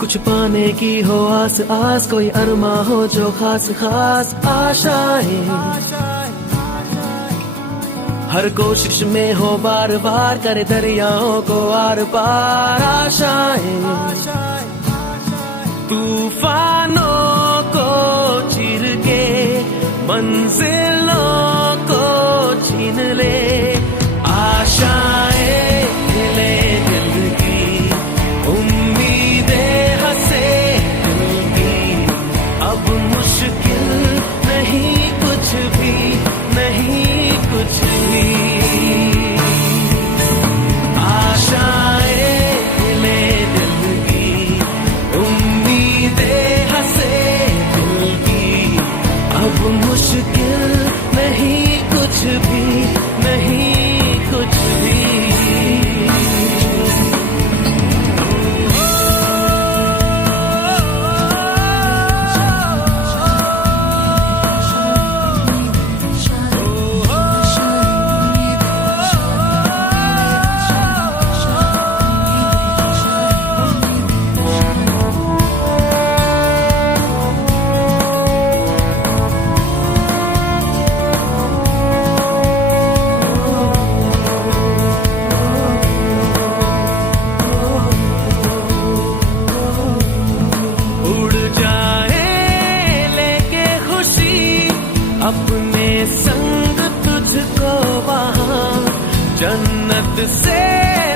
कुछ पाने की हो आस आस, कोई अरमा हो जो खास खास आशाएं, हर कोशिश में हो बार बार, करे दरियाओं को आर पार आशाएं, तूफानों को चीर के मंजिलों को छीन ले, आशाएं खिले दिल की, उम्मीदें हंसे दिल की, अब मुश्किल नहीं कुछ भी, नहीं कुछ भी, आशाएं खिले दिल की, उम्मीदें हंसे दिल की, अब मुश्किल नहीं कुछ भी, नहीं कुछ भी। अपने संग तुझको वहाँ जन्नत से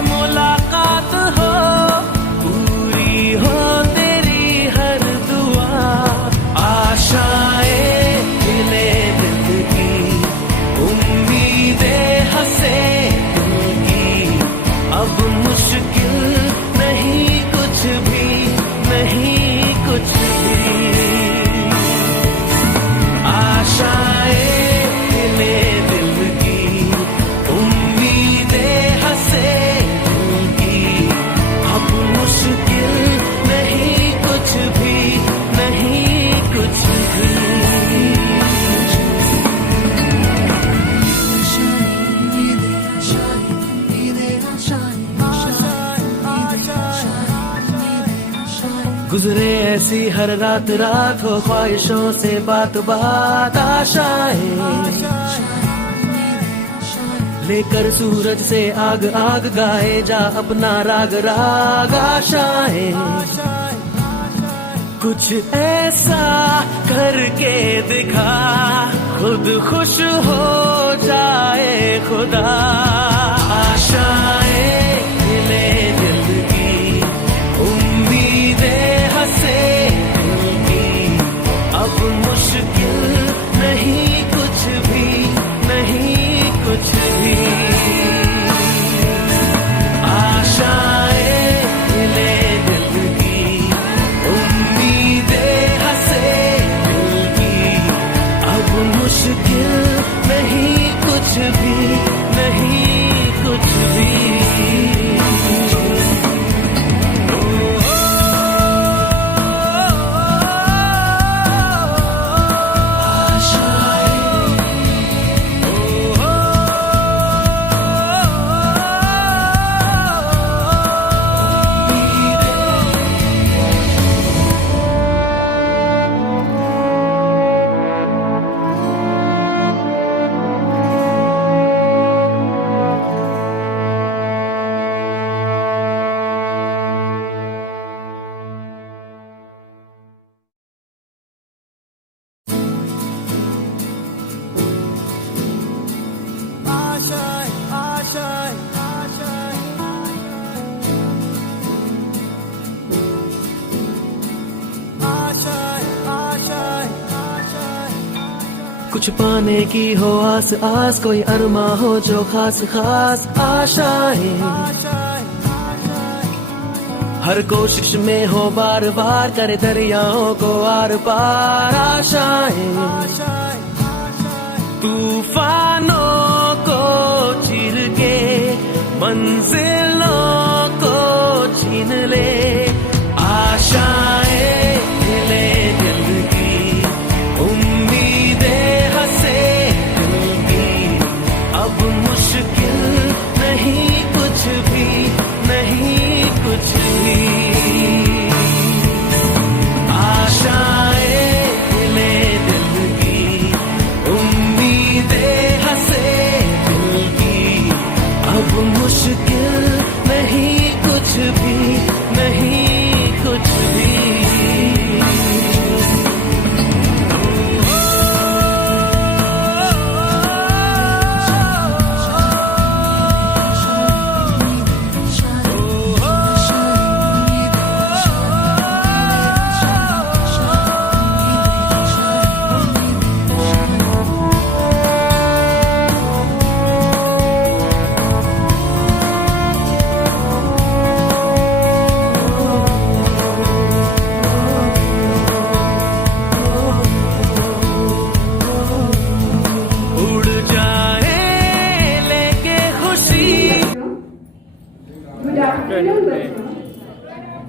मुलाकात हो, पूरी हो तेरी हर दुआ, आशाएं खिले दिल की, उम्मीदें हंसे दिल की, अब मुश्किल नहीं कुछ भी, नहीं कुछ भी, आशाएं खिले दिल की, उम्मीदें हंसे दिल की, अब मुश्किल नहीं कुछ भी, नहीं कुछ भी। गुजरे ऐसी हर रात रात, हो ख्वाहिशों से बात बात, आशाएं लेकर सूरज से आग आग, गाए जा अपना राग राग, आशाएं कुछ ऐसा करके दिखा, खुद खुश हो जाए खुदा, आशाएं खिले दिल की, उम्मीदें हंसे दिल की, अब मुश्किल नहीं कुछ भी, नहीं कुछ भी, आशाएं खिले दिल की, उम्मीदें हंसे दिल की, अब मुश्किल नहीं कुछ भी, नहीं कुछ भी। कुछ पाने की हो आस आस, कोई अरमा हो जो खास खास आशाएं, हर कोशिश में हो बार बार, करे दरियाओं को आर पार, आशाएं तूफानों को चीर के मंजिलों को छीन ले, आशाएं खिले दिल की, उम्मीदें हंसे दिल की, अब मुश्किल नहीं कुछ भी, नहीं कुछ भी।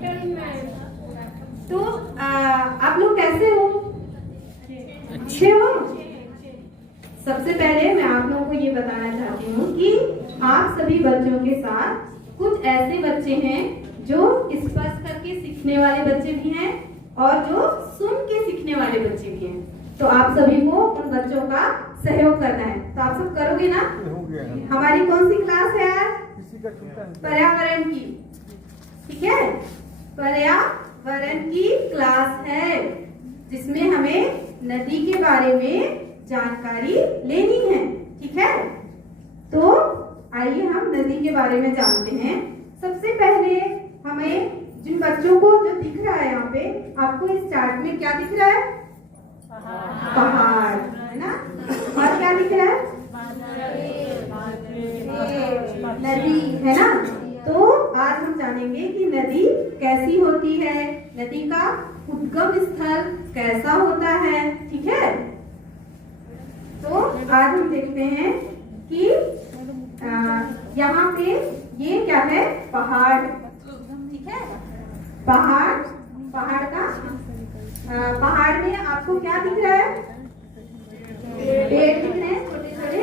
तो आप लोग कैसे हो? अच्छे हो? सबसे पहले मैं आप लोगों को ये बताना चाहती हूँ कि आप सभी बच्चों के साथ कुछ ऐसे बच्चे हैं जो स्पर्श करके सीखने वाले बच्चे भी हैं और जो सुन के सीखने वाले बच्चे भी हैं। तो आप सभी को उन बच्चों का सहयोग करना है। तो आप सब करोगे ना? हमारी कौन सी क्लास है आज? पर्यावरण की। ठीक है, पर्यावरण की क्लास है जिसमें हमें नदी के बारे में जानकारी लेनी है। ठीक है, तो आइए हम नदी के बारे में जानते हैं। सबसे पहले हमें जिन बच्चों को जो दिख रहा है यहाँ पे, आपको इस चार्ट में क्या दिख रहा है? पहाड़ है ना। और क्या दिख रहा है? नदी है ना। तो आज हम जानेंगे कि नदी कैसी होती है, नदी का उद्गम स्थल कैसा होता है। ठीक है, तो आज हम देखते हैं कि यहाँ पे ये क्या है? पहाड़। ठीक है, पहाड़ का पहाड़ में आपको क्या दिख रहा है? पेड़ दिख रहे हैं, छोटे छोटे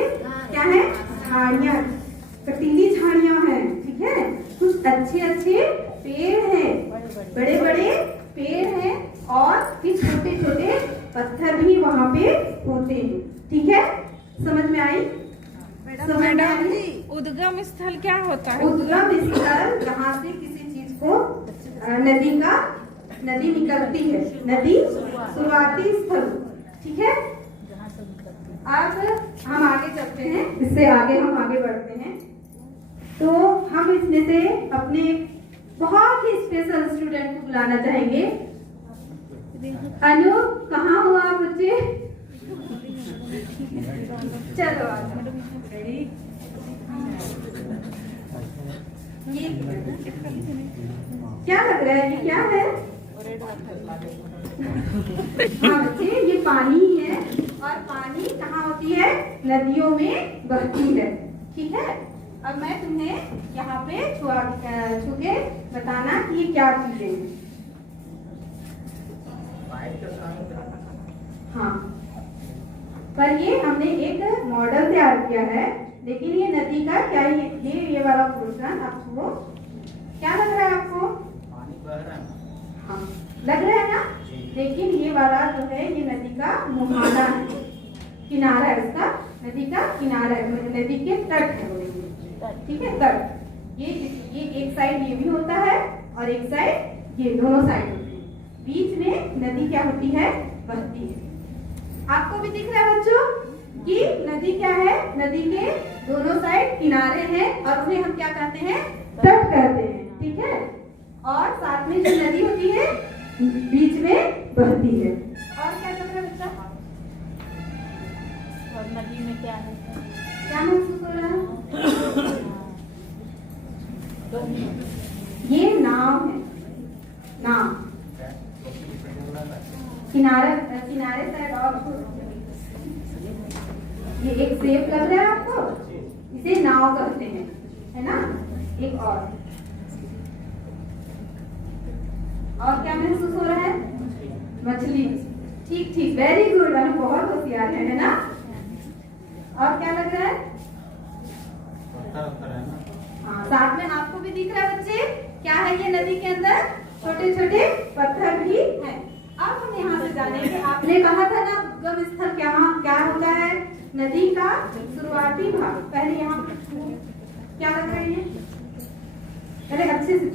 क्या है? झाड़ियाँ, कटीली झाड़ियाँ हैं। ठीक है, कुछ अच्छे अच्छे पेड़ हैं, बड़े बड़े पेड़ हैं और भी छोटे छोटे पत्थर भी वहाँ पे होते हैं। ठीक है, समझ में आई? मैडम जी, उद्गम स्थल क्या होता है? उद्गम स्थल जहाँ से किसी चीज को नदी निकलती है, नदी शुरुआती स्थल। ठीक है, अब हम आगे चलते हैं, इससे आगे हम आगे बढ़ते हैं। तो हम इसमें से अपने बहुत ही स्पेशल स्टूडेंट को बुलाना चाहेंगे। अनु, कहाँ हो आप बच्चे? चलो ये क्या लग रहा है? ये क्या है? हाँ बच्चे, ये पानी ही है और पानी कहाँ होती है? नदियों में बहती है। ठीक है, अब मैं तुम्हें यहाँ पे छू के बताना कि ये क्या चीजें हैं। हाँ, पर ये हमने एक मॉडल तैयार किया है, लेकिन ये नदी का क्या ये वाला पोर्शन आपको क्या लग रहा है? आपको पानी बह रहा है। हाँ, लग रहा है ना। लेकिन ये वाला जो है ये नदी का मुहाना है, किनारा है उसका, नदी का किनारा है, नदी के तट है। ठीक है, तट। ये एक साइड ये भी होता है और एक साइड ये, दोनों साइड होती है। बीच में नदी क्या होती है? बहती है। आपको भी दिख रहा है बच्चों कि नदी क्या है? नदी के दोनों साइड किनारे हैं और उन्हें हम क्या कहते हैं? तट कहते हैं। ठीक है, और साथ में जो नदी होती है बीच में बहती है। और क्या चल रहा है बच्चा? और नदी में क्या है? क्या महसूस हो रहा है? ये नाव है, नाव। किनारे साइड और ये एक सेप लग रहा है आपको, इसे नाव कहते हैं, है ना। एक और क्या महसूस हो रहा है? मछली। ठीक ठीक, वेरी गुड, अनु बहुत होशियार है ना। और क्या लग रहा है? हाँ, साथ में आपको भी दिख रहा है बच्चे, क्या है ये? नदी के अंदर छोटे छोटे पत्थर भी हैं। अब हम यहाँ से जानेंगे, आपने कहा था ना उद्गम स्थल क्या होता है? नदी का शुरुआती भाग। पहले यहाँ क्या लग रही है? पहले अच्छे से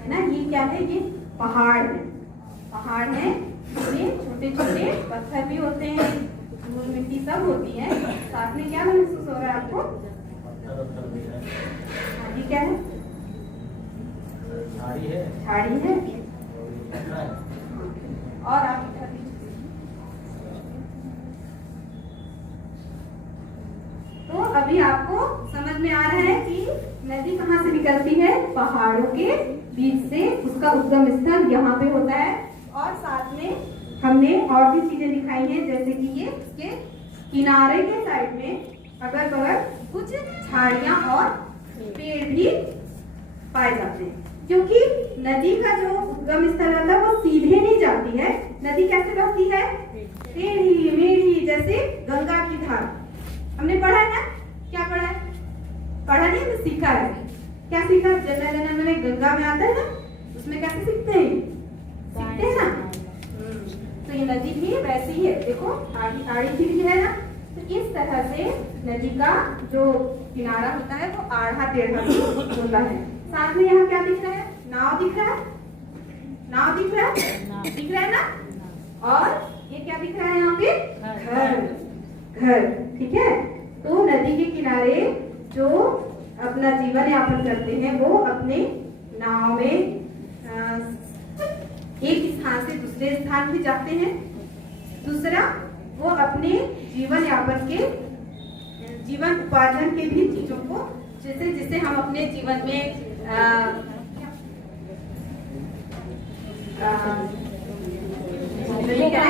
है ना। ये क्या है? ये पहाड़ है, पहाड़ है, इसमें छोटे छोटे पत्थर भी होते हैं, धूल मिट्टी सब होती है। साथ में क्या महसूस हो रहा है आपको? ये क्या है? झाड़ी है। और आप तो अभी आपको समझ में आ रहा है कि नदी कहाँ से निकलती है? पहाड़ों के बीच से। उसका उद्गम स्थल यहाँ पे होता है। और साथ में हमने और भी चीजें दिखाई हैं, जैसे कि ये इसके किनारे के साइड में अगल बगल कुछ झाड़ियां और पेड़ भी पाए जाते हैं, क्योंकि नदी का जो उद्गम स्थल होता है वो सीधे नहीं जाती है। नदी कैसे बहती है? टेढ़ी मेढ़ी, जैसे गंगा की धार। हमने पढ़ा है ना? क्या पढ़ा है? पढ़ा नहीं तो सीखा है। क्या सीखा? जनगण मन गंगा में आता है ना, उसमें कैसे सीखते हैं? सीखते हैं ना। तो ये नदी भी वैसी ही है, देखो आड़ी आड़ी भी है ना। तो इस तरह से नदी का जो किनारा होता है वो आड़ा टेढ़ा भी होता है। साथ में यहाँ क्या दिख रहा है? नाव दिख रहा है। नाव दिख रहा है? दिख रहा है ना। और ये क्या दिख रहा है यहाँ पे? घर। घर, ठीक है। तो नदी के किनारे जो अपना जीवन यापन करते हैं वो अपने नाव में एक स्थान से दूसरे स्थान भी जाते हैं। दूसरा, वो अपने जीवन यापन के जीवन उपार्जन के भी चीजों को, जैसे जिसे हम अपने जीवन में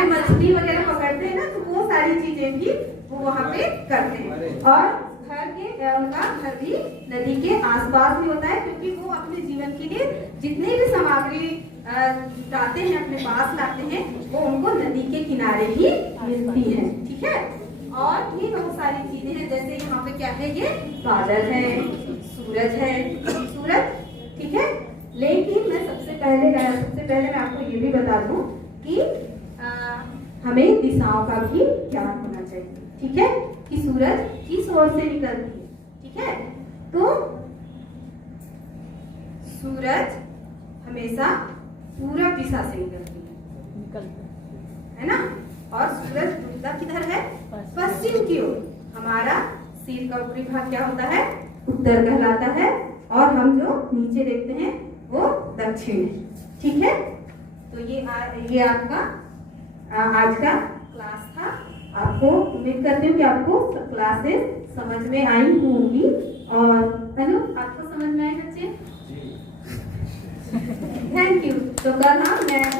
मछली वगैरह पकड़ते हैं ना, तो वो सारी चीजें भी वो वहाँ पे करते हैं। और घर के उनका घर भी नदी के आसपास भी होता है, क्योंकि वो अपने जीवन के लिए जितने भी सामग्री लाते हैं, अपने पास लाते हैं, वो उनको नदी के किनारे ही मिलती है, ठीक है। और भी बहुत सारी चीजें हैं, जैसे यहाँ पे क्या है? ये बादल है, सूरज है, सूरज, ठीक है। लेकिन मैं सबसे पहले मैं आपको ये भी बता दूं कि हमें दिशाओं का भी ज्ञान होना चाहिए, ठीक है, कि सूरज किस ओर से निकलती है, ठीक है। तो सूरज हमेशा पूरब दिशा से निकलती है ना। और सूरज डूबता किधर है? पश्चिम की ओर। हमारा सिर का ऊपरी भाग क्या होता है? उत्तर कहलाता है। और हम जो नीचे देखते हैं वो दक्षिण है, ठीक है। तो ये आपका आज का क्लास था। आपको उम्मीद करती हूँ कि आपको क्लासेस समझ में आई होंगी। और हेलो, आपको समझ में आए बच्चे? Thank you. तो कल हम नया